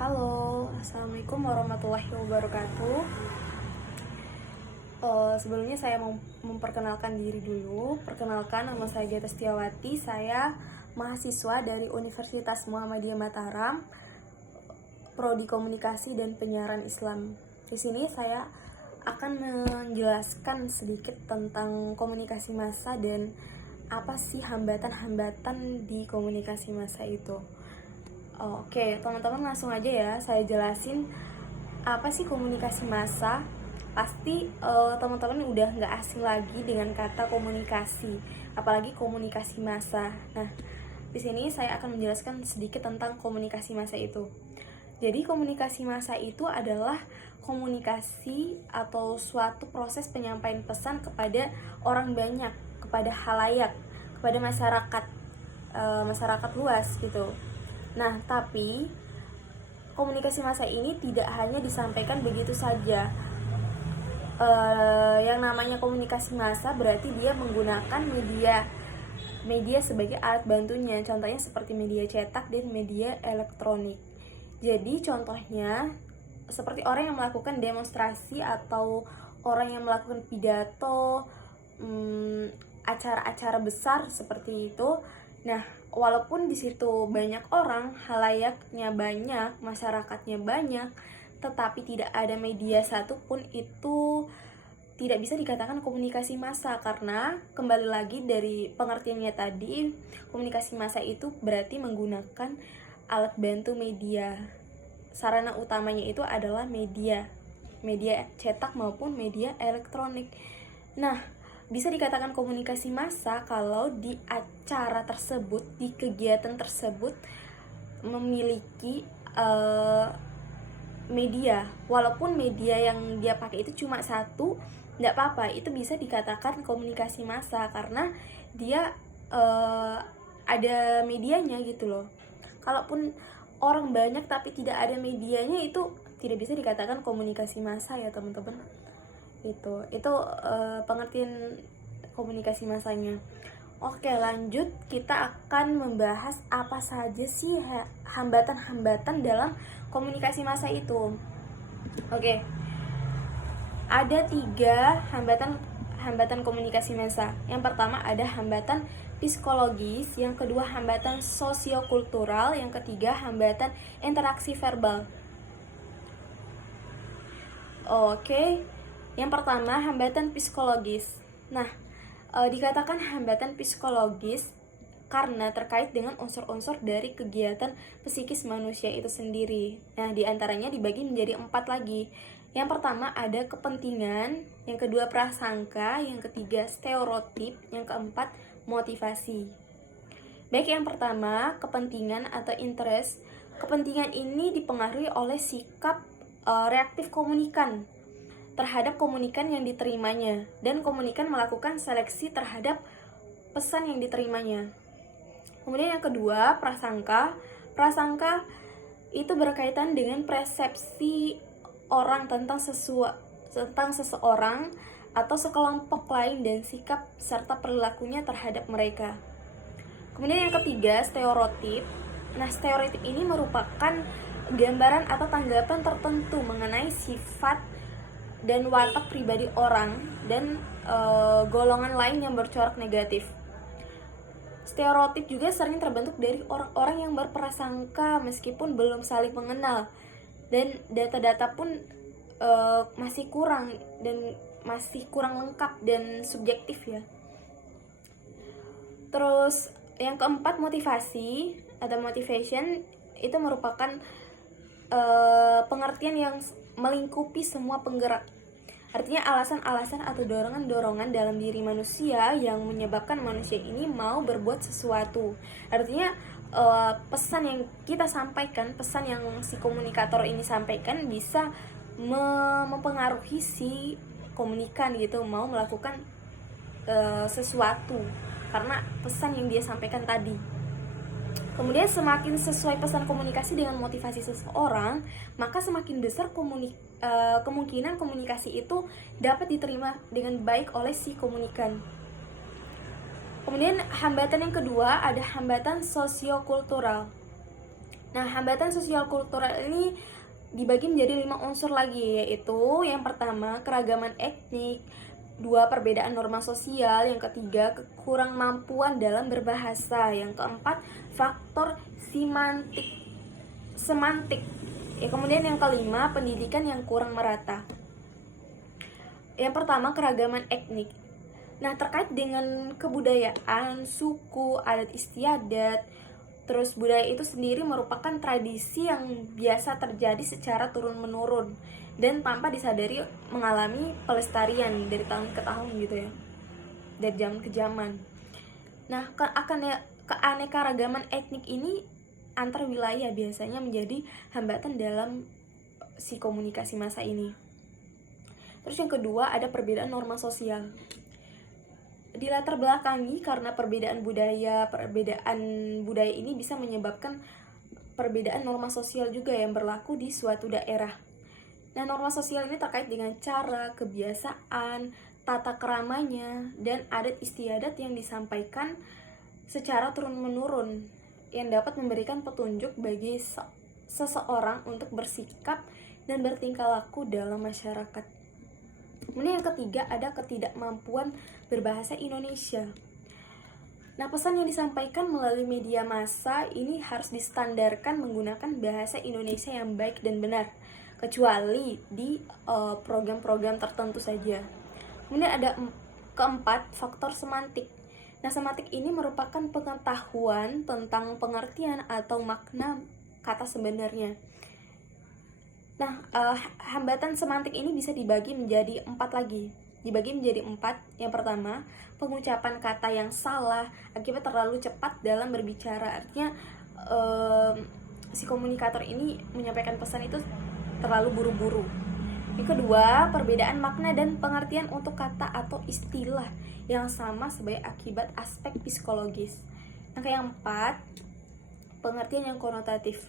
Halo, Assalamualaikum warahmatullahi wabarakatuh. Sebelumnya saya mau memperkenalkan diri dulu. Perkenalkan, nama saya Gita Setiawati. Saya mahasiswa dari Universitas Muhammadiyah Mataram, Prodi Komunikasi dan Penyiaran Islam. Di sini saya akan menjelaskan sedikit tentang komunikasi massa dan apa sih hambatan-hambatan di komunikasi massa itu. Oke, teman-teman langsung aja ya, saya jelasin apa sih komunikasi massa. Pasti teman-teman udah nggak asing lagi dengan kata komunikasi, apalagi komunikasi massa. Nah, di sini saya akan menjelaskan sedikit tentang komunikasi massa itu. Jadi komunikasi massa itu adalah komunikasi atau suatu proses penyampaian pesan kepada orang banyak, kepada halayak, kepada masyarakat luas gitu. Nah, tapi komunikasi massa ini tidak hanya disampaikan begitu saja. Yang namanya komunikasi massa berarti dia menggunakan media sebagai alat bantunya. Contohnya seperti media cetak dan media elektronik. Jadi contohnya seperti orang yang melakukan demonstrasi atau orang yang melakukan pidato, acara-acara besar seperti itu. Nah, walaupun di situ banyak orang, halayaknya banyak, masyarakatnya banyak, tetapi tidak ada media satupun, itu tidak bisa dikatakan komunikasi massa. Karena kembali lagi dari pengertiannya tadi, komunikasi massa itu berarti menggunakan alat bantu media. Sarana utamanya itu adalah media cetak maupun media elektronik. Nah, bisa dikatakan komunikasi massa kalau di acara tersebut, di kegiatan tersebut memiliki media. Walaupun media yang dia pakai itu cuma satu, tidak apa-apa, itu bisa dikatakan komunikasi massa karena dia ada medianya gitu loh. Kalaupun orang banyak tapi tidak ada medianya, itu tidak bisa dikatakan komunikasi massa ya teman-teman. Itu pengertian komunikasi massanya. Oke, lanjut, kita akan membahas apa saja sih hambatan-hambatan dalam komunikasi massa itu. Oke, ada 3 hambatan komunikasi massa. Yang pertama ada hambatan psikologis, yang kedua hambatan sosiokultural, yang ketiga hambatan interaksi verbal. Oke, yang pertama hambatan psikologis. Nah, dikatakan hambatan psikologis karena terkait dengan unsur-unsur dari kegiatan psikis manusia itu sendiri. Nah, diantaranya dibagi menjadi 4 lagi. Yang pertama ada kepentingan, yang kedua prasangka, yang ketiga stereotip, yang keempat motivasi. Baik, yang pertama kepentingan atau interest. Kepentingan ini dipengaruhi oleh sikap reaktif komunikan terhadap komunikan yang diterimanya, dan komunikan melakukan seleksi terhadap pesan yang diterimanya. Kemudian yang kedua, prasangka. Prasangka itu berkaitan dengan persepsi orang tentang seseorang atau sekelompok lain dan sikap serta perilakunya terhadap mereka. Kemudian yang ketiga, stereotip. Nah, stereotip ini merupakan gambaran atau tanggapan tertentu mengenai sifat dan watak pribadi orang dan golongan lain yang bercorak negatif. Stereotip juga sering terbentuk dari orang-orang yang berprasangka meskipun belum saling mengenal, dan data-data pun masih kurang lengkap dan subjektif ya. Terus yang keempat, motivasi atau motivation itu merupakan pengertian yang melingkupi semua penggerak. Artinya alasan-alasan atau dorongan-dorongan dalam diri manusia yang menyebabkan manusia ini mau berbuat sesuatu. Artinya pesan yang kita sampaikan, pesan yang si komunikator ini sampaikan bisa mempengaruhi si komunikan gitu mau melakukan sesuatu karena pesan yang dia sampaikan tadi. Kemudian semakin sesuai pesan komunikasi dengan motivasi seseorang, maka semakin besar kemungkinan komunikasi itu dapat diterima dengan baik oleh si komunikan. Kemudian hambatan yang kedua ada hambatan sosiokultural. Nah, hambatan sosial kultural ini dibagi menjadi 5 unsur lagi, yaitu yang pertama keragaman etnik, dua perbedaan norma sosial, yang ketiga kurang mampuan dalam berbahasa, yang keempat faktor semantik, ya, kemudian yang kelima pendidikan yang kurang merata. Yang pertama keragaman etnik. Nah, terkait dengan kebudayaan, suku, adat istiadat, terus budaya itu sendiri merupakan tradisi yang biasa terjadi secara turun-menurun dan tanpa disadari mengalami pelestarian dari tahun ke tahun gitu ya, dari zaman ke zaman. Nah, keanekaragaman etnik ini antar wilayah biasanya menjadi hambatan dalam si komunikasi massa ini. Terus yang kedua ada perbedaan norma sosial. Dilatar belakangi karena perbedaan budaya ini bisa menyebabkan perbedaan norma sosial juga yang berlaku di suatu daerah. Nah, norma sosial ini terkait dengan cara, kebiasaan, tata keramanya, dan adat istiadat yang disampaikan secara turun-menurun yang dapat memberikan petunjuk bagi seseorang untuk bersikap dan bertingkah laku dalam masyarakat. Kemudian yang ketiga ada ketidakmampuan berbahasa Indonesia. Nah, pesan yang disampaikan melalui media massa ini harus distandarkan menggunakan bahasa Indonesia yang baik dan benar, kecuali di program-program tertentu saja. Kemudian ada keempat, faktor semantik. Nah, semantik ini merupakan pengetahuan tentang pengertian atau makna kata sebenarnya. Nah, hambatan semantik ini bisa dibagi menjadi 4 lagi. Yang pertama, pengucapan kata yang salah akibat terlalu cepat dalam berbicara. Artinya si komunikator ini menyampaikan pesan itu terlalu buru-buru. Yang kedua, perbedaan makna dan pengertian untuk kata atau istilah yang sama sebagai akibat aspek psikologis. Yang keempat, pengertian yang konotatif.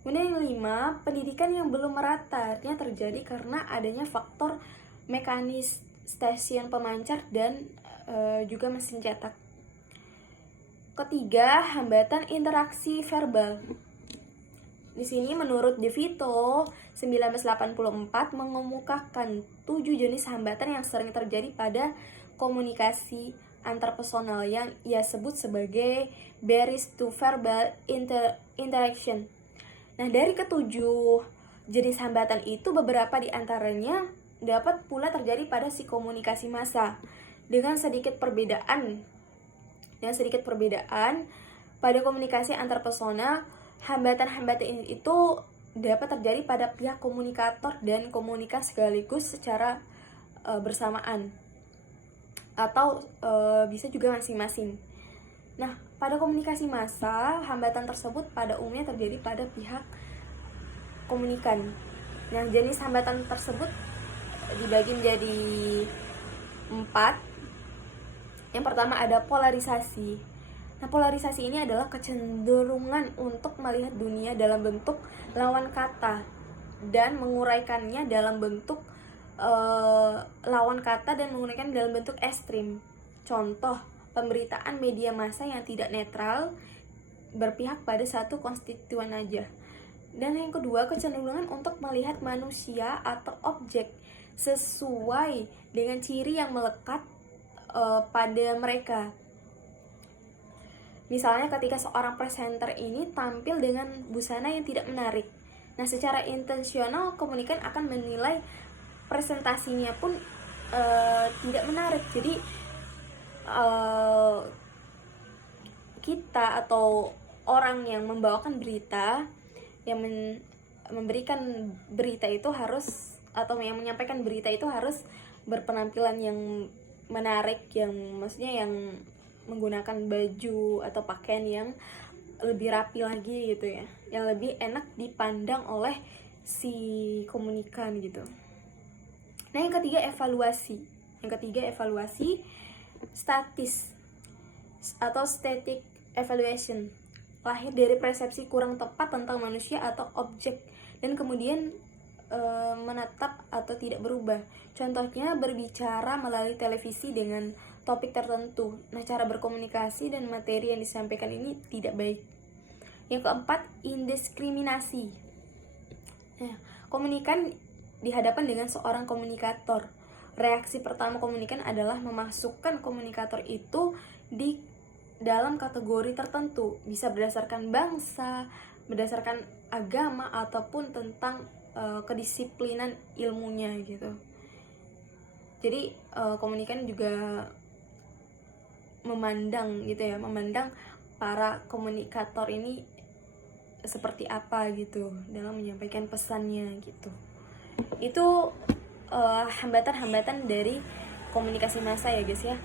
Kemudian yang kelima, pendidikan yang belum merata, artinya terjadi karena adanya faktor mekanis stasiun pemancar dan juga mesin cetak. Ketiga, hambatan interaksi verbal. Di sini menurut De Vito 1984 mengemukakan 7 jenis hambatan yang sering terjadi pada komunikasi antarpersonal yang ia sebut sebagai barriers to verbal interaction. Nah, dari ketujuh jenis hambatan itu beberapa diantaranya dapat pula terjadi pada si komunikasi massa dengan sedikit perbedaan pada komunikasi antarpersonal. Hambatan-hambatan itu dapat terjadi pada pihak komunikator dan komunikasi sekaligus secara bersamaan atau bisa juga masing-masing. Nah, pada komunikasi massa, hambatan tersebut pada umumnya terjadi pada pihak komunikan. Nah, jenis hambatan tersebut dibagi menjadi 4. Yang pertama ada polarisasi. Nah, polarisasi ini adalah kecenderungan untuk melihat dunia dalam bentuk lawan kata dan menguraikannya dalam bentuk lawan kata dan menguraikan dalam bentuk ekstrim. Contoh, pemberitaan media massa yang tidak netral, berpihak pada satu konstituen aja. Dan yang kedua, kecenderungan untuk melihat manusia atau objek sesuai dengan ciri yang melekat pada mereka. Misalnya ketika seorang presenter ini tampil dengan busana yang tidak menarik. Nah, secara intensional komunikan akan menilai presentasinya pun tidak menarik. Jadi kita atau orang yang membawakan berita, yang memberikan berita itu harus, atau yang menyampaikan berita itu harus berpenampilan yang menarik, yang maksudnya yang menggunakan baju atau pakaian yang lebih rapi lagi gitu ya, yang lebih enak dipandang oleh si komunikan gitu. Nah, yang ketiga evaluasi statis atau static evaluation, lahir dari persepsi kurang tepat tentang manusia atau objek dan kemudian menetap atau tidak berubah. Contohnya berbicara melalui televisi dengan topik tertentu. Nah, cara berkomunikasi dan materi yang disampaikan ini tidak baik. Yang keempat, indiskriminasi. Nah, komunikan dihadapkan dengan seorang komunikator. Reaksi pertama komunikan adalah memasukkan komunikator itu di dalam kategori tertentu, bisa berdasarkan bangsa, berdasarkan agama, ataupun tentang kedisiplinan ilmunya gitu. Jadi komunikan juga memandang gitu ya, memandang para komunikator ini seperti apa gitu dalam menyampaikan pesannya gitu. Itu hambatan-hambatan dari komunikasi massa ya guys ya.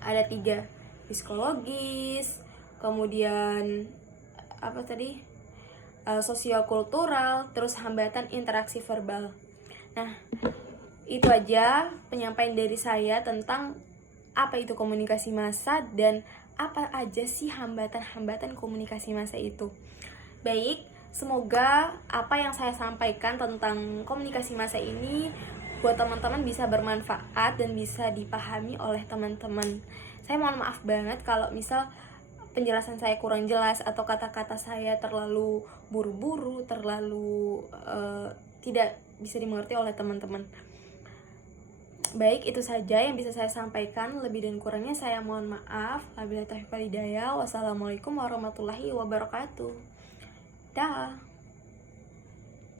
Ada 3, psikologis, kemudian apa tadi, sosiokultural, terus hambatan interaksi verbal. Nah, itu aja penyampaian dari saya tentang apa itu komunikasi massa dan apa aja sih hambatan-hambatan komunikasi massa itu. Baik, semoga apa yang saya sampaikan tentang komunikasi massa ini buat teman-teman bisa bermanfaat dan bisa dipahami oleh teman-teman. Saya mohon maaf banget kalau misal penjelasan saya kurang jelas atau kata-kata saya terlalu buru-buru, terlalu tidak bisa dimengerti oleh teman-teman. Baik, itu saja yang bisa saya sampaikan. Lebih dan kurangnya saya mohon maaf. Wabillahi taufiq wal hidayah. Wassalamualaikum warahmatullahi wabarakatuh. Dah.